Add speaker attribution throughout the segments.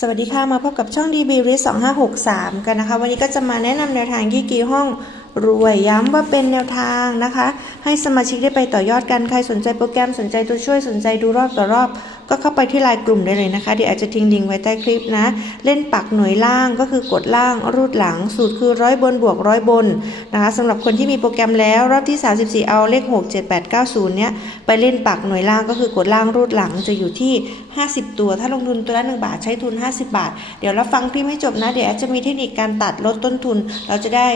Speaker 1: สวัสดีค่ะ มาพบกับช่อง DB r i s 2563 กันนะคะ วันนี้ก็จะมาแนะนำแนวทางที่กี่ห้องรวยย้ำว่าเป็นแนวทางนะคะ ให้สมาชิกได้ไปต่อยอดกัน ใครสนใจโปรแกรมสนใจตัวช่วยสนใจดูรอบต่อรอบ ก็เข้าไปที่ไลน์กลุ่มได้เลยนะคะเดี๋ยวอาจจะทิ้งลิงก์ไว้ใต้คลิปนะ เล่นปักหน่วยล่างก็คือกดล่างรูดหลัง สูตรคือร้อยบนบวกร้อยบนนะคะสำหรับคนที่มีโปรแกรมแล้วรอบที่ 34 เอาเลข 6 7 8 9 0 เนี้ยไปเล่นปักหน่วยล่างก็คือกดล่างรูดหลังจะอยู่ที่ 50 ตัว ถ้าลงทุนตัวละ1บาทใช้ทุน 50 บาท เดี๋ยวเราฟังคลิปให้จบนะ เดี๋ยวอาจจะมีเทคนิคการตัดลดต้นทุน เราจะได้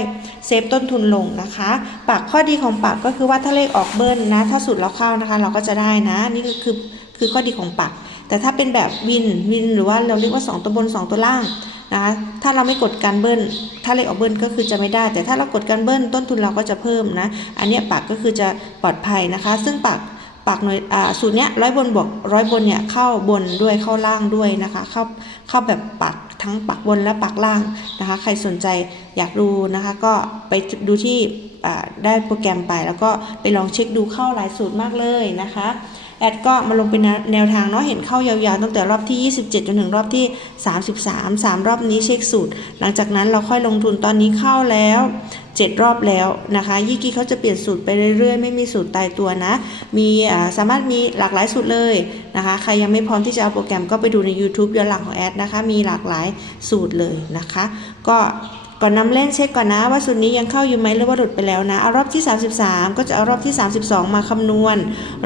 Speaker 1: เซฟต้นทุนลงนะคะปักข้อดีของปักก็คือว่าถ้าเลขออกเบิ้ลนะ ถ้าสูตรเราเข้านะคะ เราก็จะได้นะ นี่ก็คือ คือข้อดีของปัก แต่ถ้าเป็นแบบวินวินหรือว่าเราเรียกว่า 2 ตัวบน 2 ตัวล่างนะคะถ้าเราไม่กดการเบิ้ลถ้าเลขออกเบิ้ลก็คือจะไม่ได้ แต่ถ้าเรากดการเบิ้ลต้นทุนเราก็จะเพิ่มนะ อันนี้ปักก็คือจะปลอดภัยนะคะ ซึ่งปักปักหน่วยอ่าสูตรเนี้ยร้อยบนบวกร้อยบนเนี่ยเข้าบนด้วยเข้าล่างด้วยนะคะเข้าเข้าแบบปักทั้งปักบนและปักล่างนะคะ ใครสนใจอยากดูนะคะก็ไปดูที่อ่าได้โปรแกรมไปแล้วก็ไปลองเช็คดูเข้าหลายสูตรมากเลยนะคะ แอดก็มาลงเป็นแนวทางเนาะเห็นเข้ายาวๆตั้งแต่รอบที่ 27 จนถึงรอบที่ 33 3 รอบนี้เช็คสูตร หลังจากนั้นเราค่อยลงทุนตอนนี้เข้าแล้ว 7 รอบแล้วนะคะยี่กี้เขาจะเปลี่ยนสูตรไปเรื่อยๆ ไม่มีสูตรตายตัวนะ มีสามารถมีหลากหลายสูตรเลยนะคะใครยังไม่พร้อมที่จะเอาโปรแกรมก็ไปดูใน YouTube ย้อนหลังของแอดนะคะมีหลากหลายสูตรเลยนะคะ ก็ ก่อนนำเล่นเช็คก่อนนะว่าสูตรนี้ยังเข้าอยู่ไหมหรือว่าหลุดไปแล้วนะเอารอบที่ 33 ก็จะเอารอบที่ 32 มาคำนวณ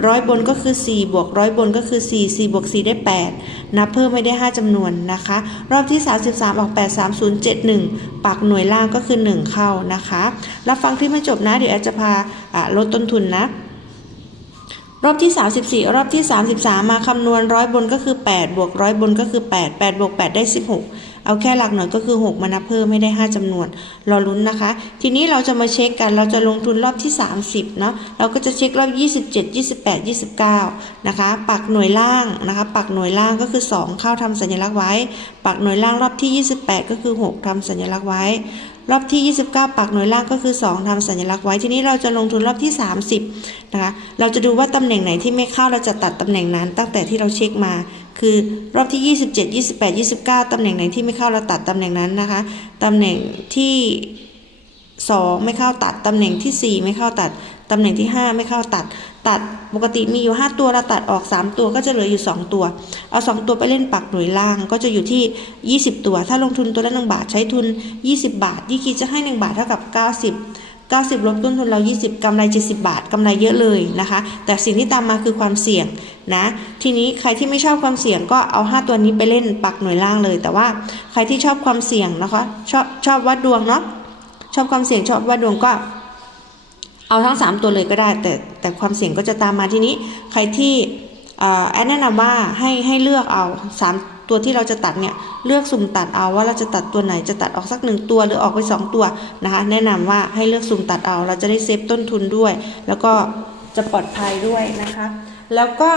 Speaker 1: ร้อยบนก็คือ 4 บวกร้อยบนก็คือ 4 4บวก4ได้ 8 นับเพิ่มไม่ได้ 5จำนวนนะคะ รอบที่ 33 ออก 8 3 0 7 1 ปักหน่วยล่างก็คือ 1 เข้านะคะ รับฟังคลิปให้จบนะ เดี๋ยวอดจะพาอ่าลดต้นทุนนะรอบที่ 34 รอบที่ 33 มาคำนวณร้อยบนก็คือ 8 บวกร้อยบนก็คือ 8 8บวก8ได้ 16 เอาแค่หลักหน่วยก็คือ 6 มานับเพิ่มไม่ได้ 5จำนวน รอลุ้นนะคะ ทีนี้เราจะมาเช็คกัน เราจะลงทุนรอบที่ 30 เนาะ เราก็จะเช็ครอบ 27 28 29 นะคะ ปักหน่วยล่างนะคะ ปักหน่วยล่างก็คือ 2 เข้าทำสัญลักษณ์ไว้ ปักหน่วยล่างรอบที่ 28 ก็คือ 6ทำสัญลักษณ์ไว้รอบที่ 29 ปักหน่วยล่างก็คือ 2ทำสัญลักษณ์ไว้ ทีนี้เราจะลงทุนรอบที่ 30 นะคะ เราจะดูว่าตำแหน่งไหนที่ไม่เข้า เราจะตัดตำแหน่งนั้นตั้งแต่ที่เราเช็คมา คือรอบที่ 27 28 29 ตำแหน่งไหนที่ไม่เข้าเราตัดตำแหน่งนั้นนะคะ ตำแหน่งที่ 2 ไม่เข้าตัด ตำแหน่งที่ 4 ไม่เข้าตัด ตำแหน่งที่ 5 ไม่เข้าตัด ตัดปกติมีอยู่ 5 ตัวเราตัดออก 3 ตัวก็จะเหลืออยู่ 2 ตัว เอา 2 ตัวไปเล่นปักหน่วยล่างก็จะอยู่ที่ 20 ตัว ถ้าลงทุนตัวละ 1 บาทใช้ทุน 20 บาทยี่คิดจะให้ 1 บาทเท่ากับ 90 90 ลบต้นทุนเรา 20กำไร 70 บาทกำไรเยอะเลยนะคะ แต่สิ่งที่ตามมาคือความเสี่ยงนะ ทีนี้ใครที่ไม่ชอบความเสี่ยงก็เอา 5 ตัวนี้ไปเล่นปักหน่วยล่างเลย แต่ว่าใครที่ชอบความเสี่ยงนะคะชอบชอบวัดดวงเนาะ ชอบความเสี่ยงชอบวัดดวงก็เอาทั้ง 3 ตัวเลยก็ได้ แต่แต่ความเสี่ยงก็จะตามมาทีนี้ ใครที่แอดแนะนำว่าให้ให้เลือกเอา3 ตัวที่เราจะตัดเนี่ยเลือกสุ่มตัดเอาว่าเราจะตัดตัวไหนจะตัดออกสักหนึ่งตัวหรือออกไป 2 ตัวนะคะแนะนำว่าให้เลือกสุ่มตัดเอา เราจะได้เซฟต้นทุนด้วย แล้วก็จะปลอดภัยด้วยนะคะ แล้วก็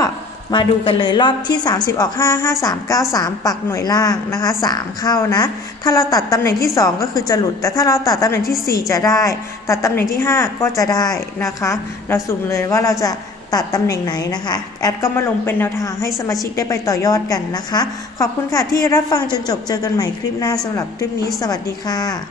Speaker 1: มาดูกันเลยรอบที่ 30 ออก 5 5 3 9 3 ปักหน่วยล่างนะคะ 3 เข้านะ ถ้าเราตัดตำแหน่งที่ 2 ก็คือจะหลุด แต่ถ้าเราตัดตำแหน่งที่ 4 จะได้ ตัดตำแหน่งที่ 5 ก็จะได้นะคะ เราสุ่มเลยว่าเราจะ ตัดตำแหน่งไหนนะคะ แอดก็มาลงเป็นแนวทางให้สมาชิกได้ไปต่อยอดกันนะคะ ขอบคุณค่ะที่รับฟังจนจบเจอกันใหม่คลิปหน้าสำหรับคลิปนี้ สวัสดีค่ะ